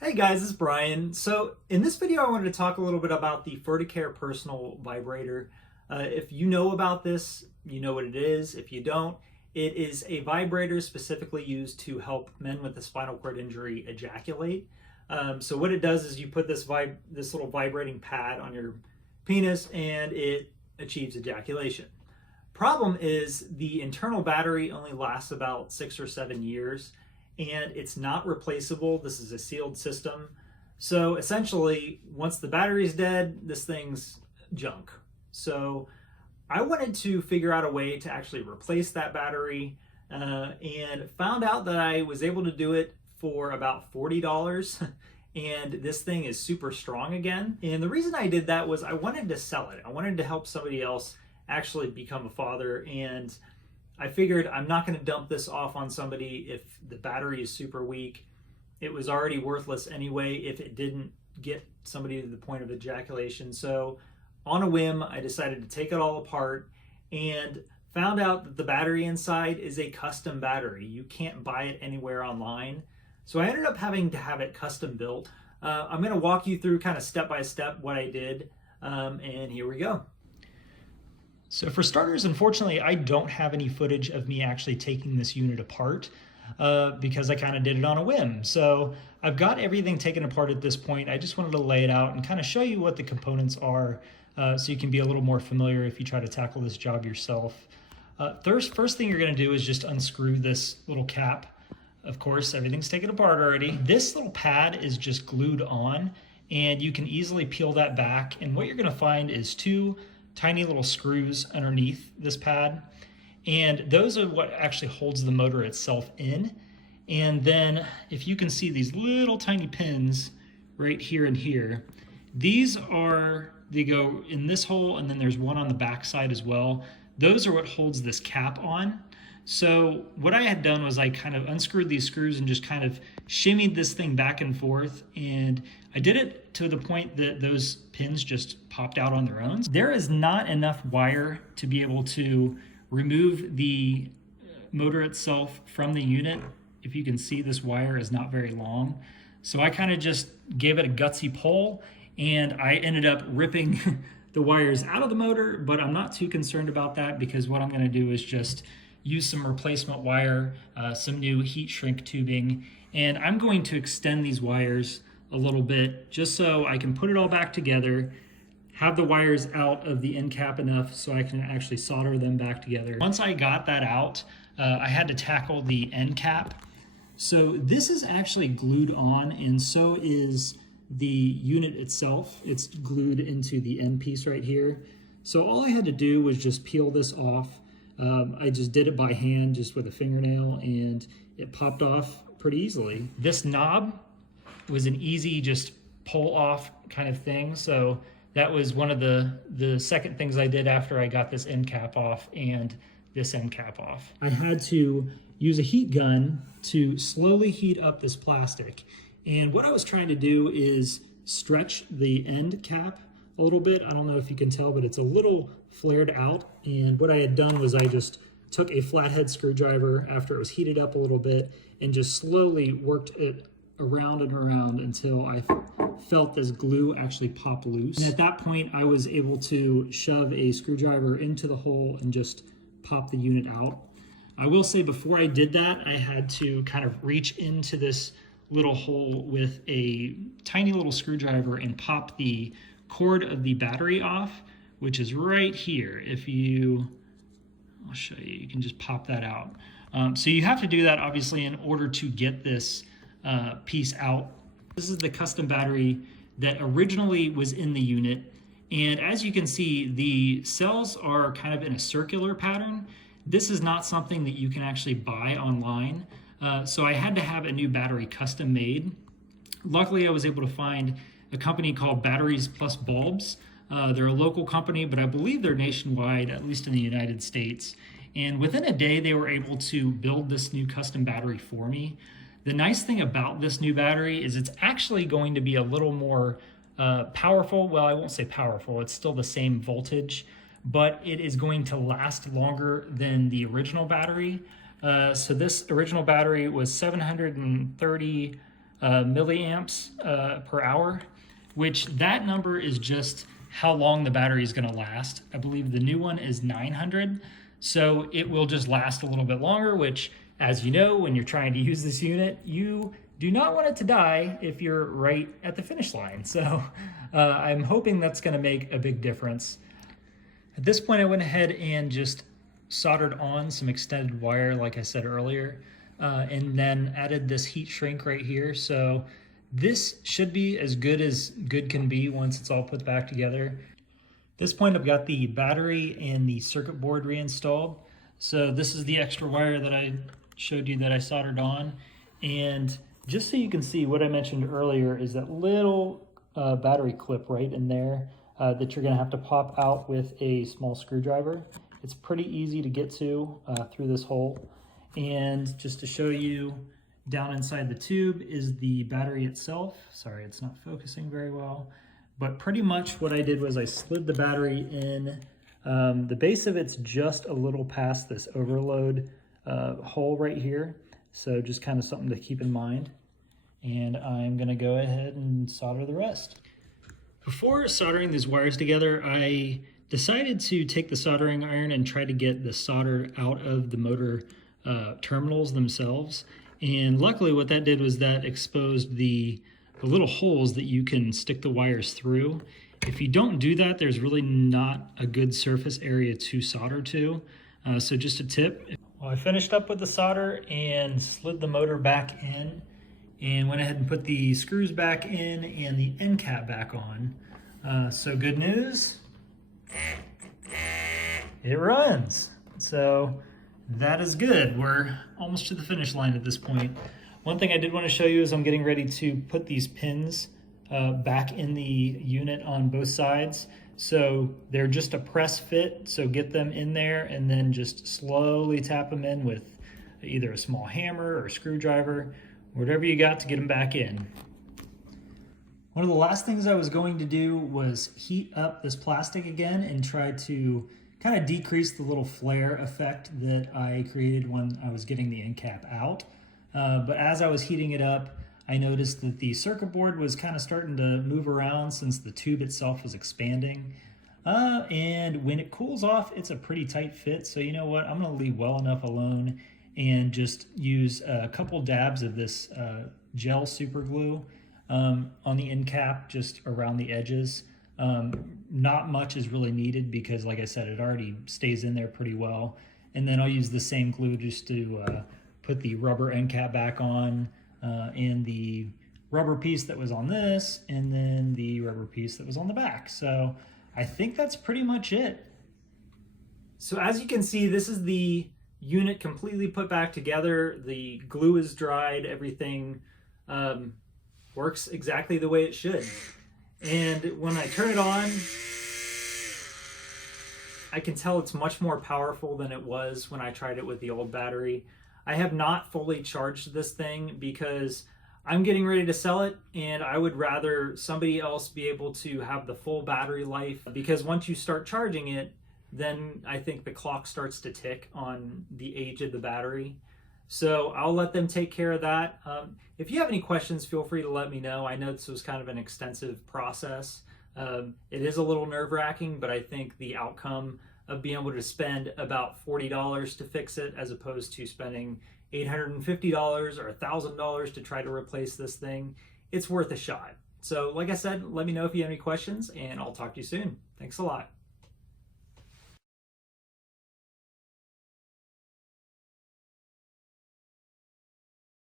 Hey guys, it's Brian. So in this video, I wanted to talk a little bit about the Ferticare Personal Vibrator. If you know about this, you know what it is. If you don't, it is a vibrator specifically used to help men with a spinal cord injury ejaculate. So what it does is you put this little vibrating pad on your penis and it achieves ejaculation. Problem is the internal battery only lasts about 6 or 7 years and it's not replaceable. This is a sealed system. So essentially, once the battery's dead, this thing's junk. So I wanted to figure out a way to actually replace that battery and found out that I was able to do it for about $40. And this thing is super strong again. And the reason I did that was I wanted to sell it. I wanted to help somebody else actually become a father, and I figured I'm not going to dump this off on somebody if the battery is super weak. It was already worthless anyway if it didn't get somebody to the point of ejaculation. So on a whim, I decided to take it all apart and found out that the battery inside is a custom battery. You can't buy it anywhere online. So I ended up having to have it custom built. I'm going to walk you through kind of step by step what I did, and here we go. So for starters, unfortunately, I don't have any footage of me actually taking this unit apart because I kind of did it on a whim. So I've got everything taken apart at this point. I just wanted to lay it out and kind of show you what the components are so you can be a little more familiar if you try to tackle this job yourself. First thing you're going to do is just unscrew this little cap. Of course, everything's taken apart already. This little pad is just glued on, and you can easily peel that back. And what you're going to find is two tiny little screws underneath this pad, and those are what actually holds the motor itself in. And then if you can see these little tiny pins right here and here, they go in this hole, and then there's one on the back side as well. Those are what holds this cap on. So what I had done was I kind of unscrewed these screws and just kind of shimmied this thing back and forth, and I did it to the point that those pins just popped out on their own. There is not enough wire to be able to remove the motor itself from the unit. If you can see, this wire is not very long. So I kind of just gave it a gutsy pull, and I ended up ripping the wires out of the motor, but I'm not too concerned about that because what I'm going to do is just use some replacement wire, some new heat shrink tubing, and I'm going to extend these wires a little bit just so I can put it all back together, have the wires out of the end cap enough so I can actually solder them back together. Once I got that out, I had to tackle the end cap. So this is actually glued on, and so is the unit itself. It's glued into the end piece right here. So all I had to do was just peel this off. I just did it by hand, just with a fingernail, and it popped off pretty easily. This knob was an easy just pull off kind of thing. So that was one of the second things I did after I got this end cap off and this end cap off. I had to use a heat gun to slowly heat up this plastic. And what I was trying to do is stretch the end cap a little bit. I don't know if you can tell, but it's a little flared out. And what I had done was I just took a flathead screwdriver after it was heated up a little bit and just slowly worked it around and around until I felt this glue actually pop loose. And at that point, I was able to shove a screwdriver into the hole and just pop the unit out. I will say before I did that, I had to kind of reach into this little hole with a tiny little screwdriver and pop the cord of the battery off, which is right here. I'll show you, you can just pop that out. So you have to do that obviously in order to get this piece out. This is the custom battery that originally was in the unit. And as you can see, the cells are kind of in a circular pattern. This is not something that you can actually buy online. So I had to have a new battery custom made. Luckily, I was able to find a company called Batteries Plus Bulbs. They're a local company, but I believe they're nationwide, at least in the United States. And within a day, they were able to build this new custom battery for me. The nice thing about this new battery is it's actually going to be a little more powerful. Well, I won't say powerful, it's still the same voltage, but it is going to last longer than the original battery. So this original battery was 730 milliamps per hour, which that number is just how long the battery is going to last. I believe the new one is 900, so it will just last a little bit longer, which, as you know, when you're trying to use this unit, you do not want it to die if you're right at the finish line. So I'm hoping that's going to make a big difference. At this point, I went ahead and just soldered on some extended wire, like I said earlier, and then added this heat shrink right here. So this should be as good can be once it's all put back together. At this point, I've got the battery and the circuit board reinstalled. So this is the extra wire that I showed you that I soldered on. And just so you can see, what I mentioned earlier is that little battery clip right in there that you're gonna have to pop out with a small screwdriver. It's pretty easy to get to through this hole. And just to show you, down inside the tube is the battery itself. Sorry, it's not focusing very well. But pretty much what I did was I slid the battery in. The base of it's just a little past this overload hole right here. So just kind of something to keep in mind. And I'm gonna go ahead and solder the rest. Before soldering these wires together, I decided to take the soldering iron and try to get the solder out of the motor terminals themselves. And luckily what that did was that exposed the little holes that you can stick the wires through. If you don't do that, there's really not a good surface area to solder to. So just a tip. Well, I finished up with the solder and slid the motor back in and went ahead and put the screws back in and the end cap back on. So good news, it runs. So that is good. We're almost to the finish line at this point. One thing I did want to show you is I'm getting ready to put these pins back in the unit on both sides. So they're just a press fit, so get them in there and then just slowly tap them in with either a small hammer or a screwdriver, whatever you got to get them back in. One of the last things I was going to do was heat up this plastic again and try to kind of decrease the little flare effect that I created when I was getting the end cap out. But as I was heating it up, I noticed that the circuit board was kind of starting to move around since the tube itself was expanding. And when it cools off, it's a pretty tight fit. So you know what, I'm gonna leave well enough alone and just use a couple dabs of this gel super glue on the end cap, just around the edges. Not much is really needed because, like I said, it already stays in there pretty well. And then I'll use the same glue just to put the rubber end cap back on, and the rubber piece that was on this, and then the rubber piece that was on the back. So I think that's pretty much it. So as you can see, this is the unit completely put back together. The glue is dried, everything works exactly the way it should. And when I turn it on, I can tell it's much more powerful than it was when I tried it with the old battery. I have not fully charged this thing because I'm getting ready to sell it, and I would rather somebody else be able to have the full battery life, because once you start charging it, then I think the clock starts to tick on the age of the battery. So I'll let them take care of that. If you have any questions, feel free to let me know. I know this was kind of an extensive process. It is a little nerve-wracking, but I think the outcome of being able to spend about $40 to fix it as opposed to spending $850 or $1,000 to try to replace this thing, it's worth a shot. So like I said, let me know if you have any questions, and I'll talk to you soon. Thanks a lot.